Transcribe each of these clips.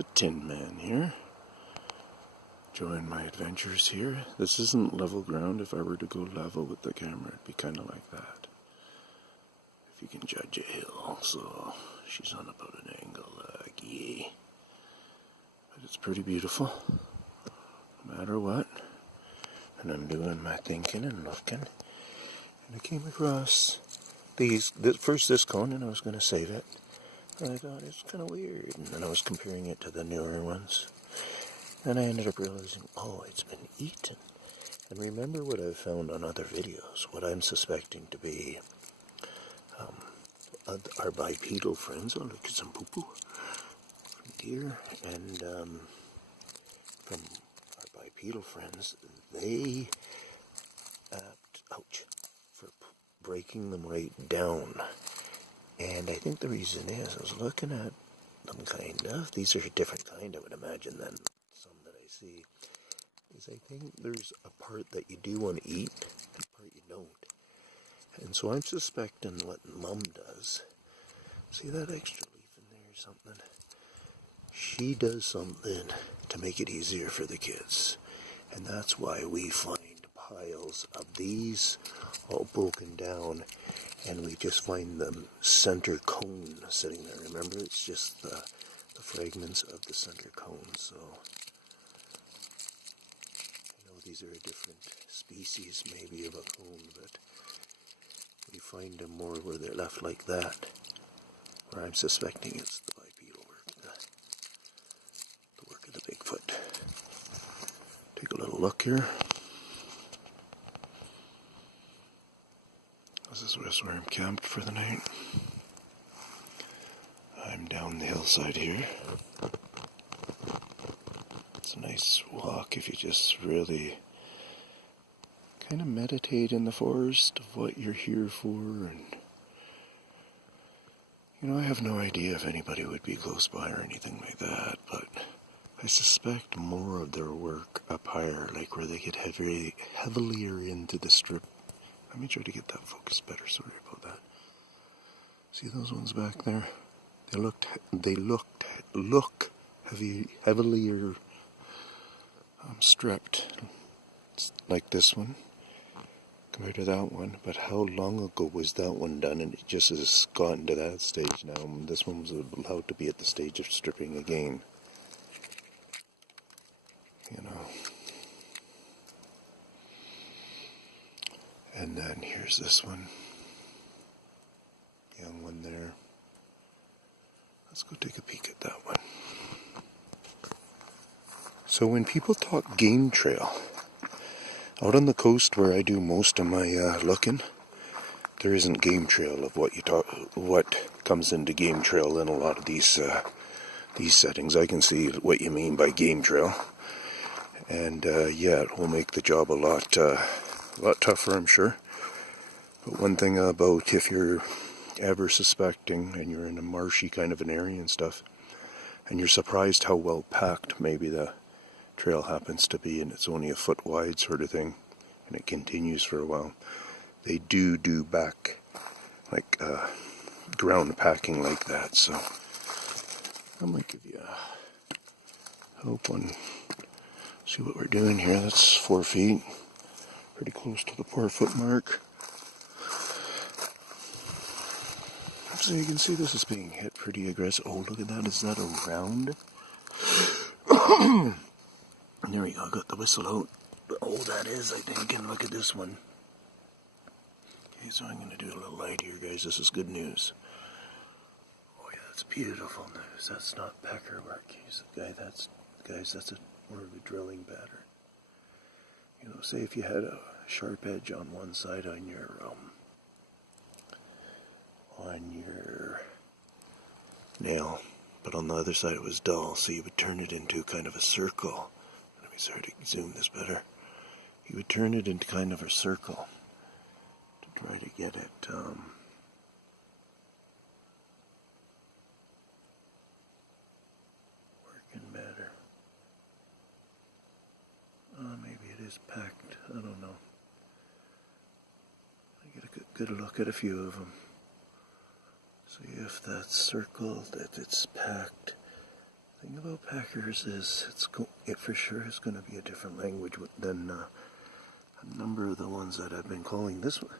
The Tinman here. Enjoying my adventures here. This isn't level ground. If I were to go level with the camera, it'd be kind of like that. If you can judge a hill. So she's on about an angle like yeah. But it's pretty beautiful, no matter what. And I'm doing my thinking and looking. And I came across this cone, and I was going to save it. And I thought it's kind of weird. And then I was comparing it to the newer ones. And I ended up realizing, oh, it's been eaten. And remember what I've found on other videos, what I'm suspecting to be our bipedal friends. Oh, look at some poo-poo from deer. And from our bipedal friends, they ouch, for breaking them right down. And I think the reason is, I was looking at them kind of, these are a different kind, I would imagine, than some that I see, is I think there's a part that you do want to eat, and a part you don't. And so I'm suspecting what Mum does, see that extra leaf in there or something? She does something to make it easier for the kids. And that's why we find piles of these all broken down, and we just find the center cone sitting there. Remember, it's just the fragments of the center cone. So I know these are a different species maybe of a cone, but we find them more where they're left like that, where I'm suspecting it's the bipedal work, the work of the Bigfoot. Take a little look here. This is where I'm camped for the night. I'm down the hillside here. It's a nice walk if you just really kind of meditate in the forest of what you're here for. And I have no idea if anybody would be close by or anything like that, but I suspect more of their work up higher, like where they get heavilier into the strip. Let me try to get that focus better. Sorry about that. See those ones back there? They look heavilier stripped. It's like this one compared to that one. But how long ago was that one done? And it just has gotten to that stage now. This one was allowed to be at the stage of stripping again. And then here's this one. Young one there. Let's go take a peek at that one. So when people talk game trail, out on the coast where I do most of my looking, there isn't game trail of what comes into game trail in a lot of these settings. I can see what you mean by game trail. And yeah, it will make the job a lot tougher, I'm sure. But one thing about if you're ever suspecting and you're in a marshy kind of an area and stuff, and you're surprised how well packed maybe the trail happens to be, and it's only a foot wide sort of thing, and it continues for a while, they do back like ground packing like that. So I might give you a hope on. See what we're doing here. That's 4 feet. Pretty close to the 4 foot mark. So you can see this is being hit pretty aggressive. Oh, look at that. Is that a round? There we go. I got the whistle out. Oh, that is, I think. And look at this one. Okay, so I'm going to do a little light here, guys. This is good news. Oh, yeah, that's beautiful news. That's not pecker work. That's more of a drilling pattern. Say if you had a sharp edge on one side on your nail, but on the other side it was dull, so you would turn it into kind of a circle. Let me start to zoom this better. You would turn it into kind of a circle to try to get it working better. Maybe it is packed. I don't know. I get a good look at a few of them. See if that's circled, if it's packed. The thing about Packers is it for sure is going to be a different language than a number of the ones that I've been calling. This one,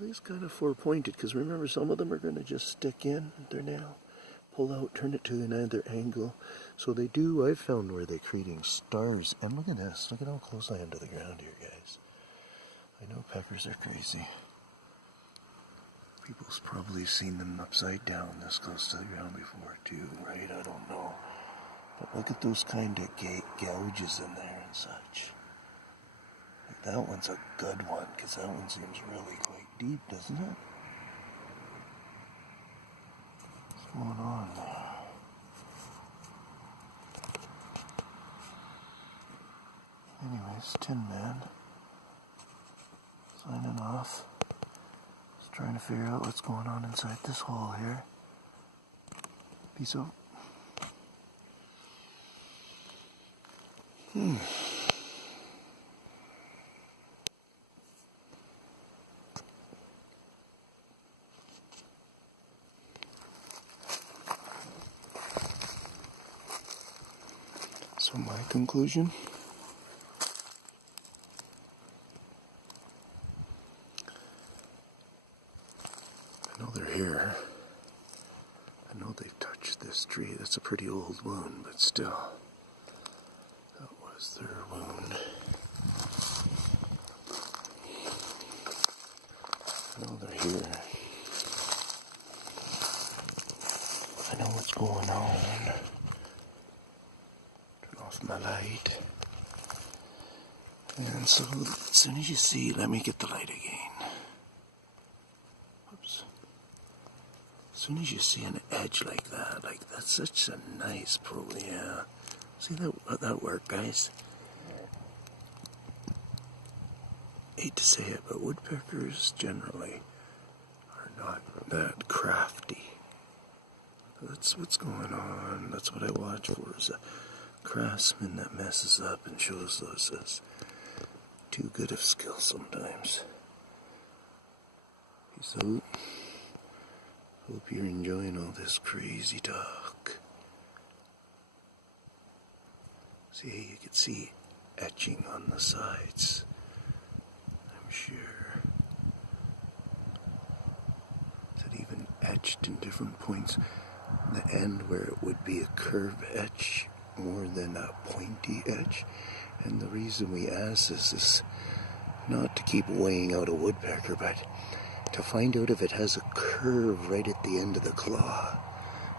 these kind of four-pointed, because remember some of them are going to just stick in their nail, pull out, turn it to another angle. So they do, I've found where they're creating stars. And look at this, look at how close I am to the ground here, guys. I know peckers are crazy. People's probably seen them upside down this close to the ground before too, right? I don't know. But look at those kind of gouges in there and such. Like that one's a good one, because that one seems really quite deep, doesn't it? What's going on there? Anyways, Tinman signing off. Just trying to figure out what's going on inside this hole here. Peace out. So my conclusion, I know they're here. I know they've touched this tree. That's a pretty old wound, but still, that was their wound. I know they're here. I know what's going on. My light, and so as soon as you see, let me get the light again. Oops. As soon as you see an edge like that's such a nice yeah. See that work, guys? Hate to say it, but woodpeckers generally are not that crafty. That's what's going on. That's what I watch for, is a craftsman that messes up and shows us as too good of skill sometimes. So, hope you're enjoying all this crazy talk. See, you can see etching on the sides, I'm sure. Is it even etched in different points? The end where it would be a curve etch more than a pointy edge. And the reason we ask this is not to keep weighing out a woodpecker, but to find out if it has a curve right at the end of the claw.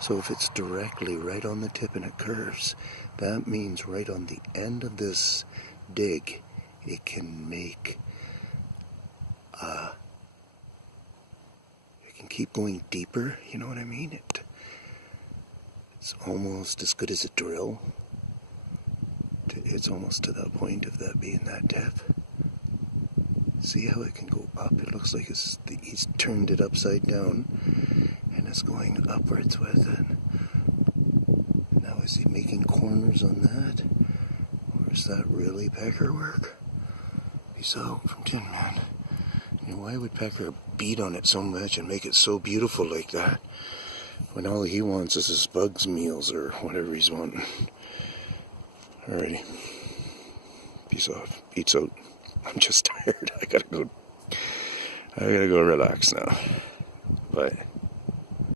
So if it's directly right on the tip and it curves, that means right on the end of this dig, it can make it can keep going deeper, you know what I mean? It's almost as good as a drill. It's almost to that point of that being that tip. See how it can go up? It looks like he's turned it upside down and it's going upwards with it. Now is he making corners on that? Or is that really pecker work? Peace out from Tinman. You know, why would pecker beat on it so much and make it so beautiful like that, when all he wants is his bugs meals or whatever he's wanting? Alrighty. Peace out. I'm just tired. I gotta go relax now. Bye.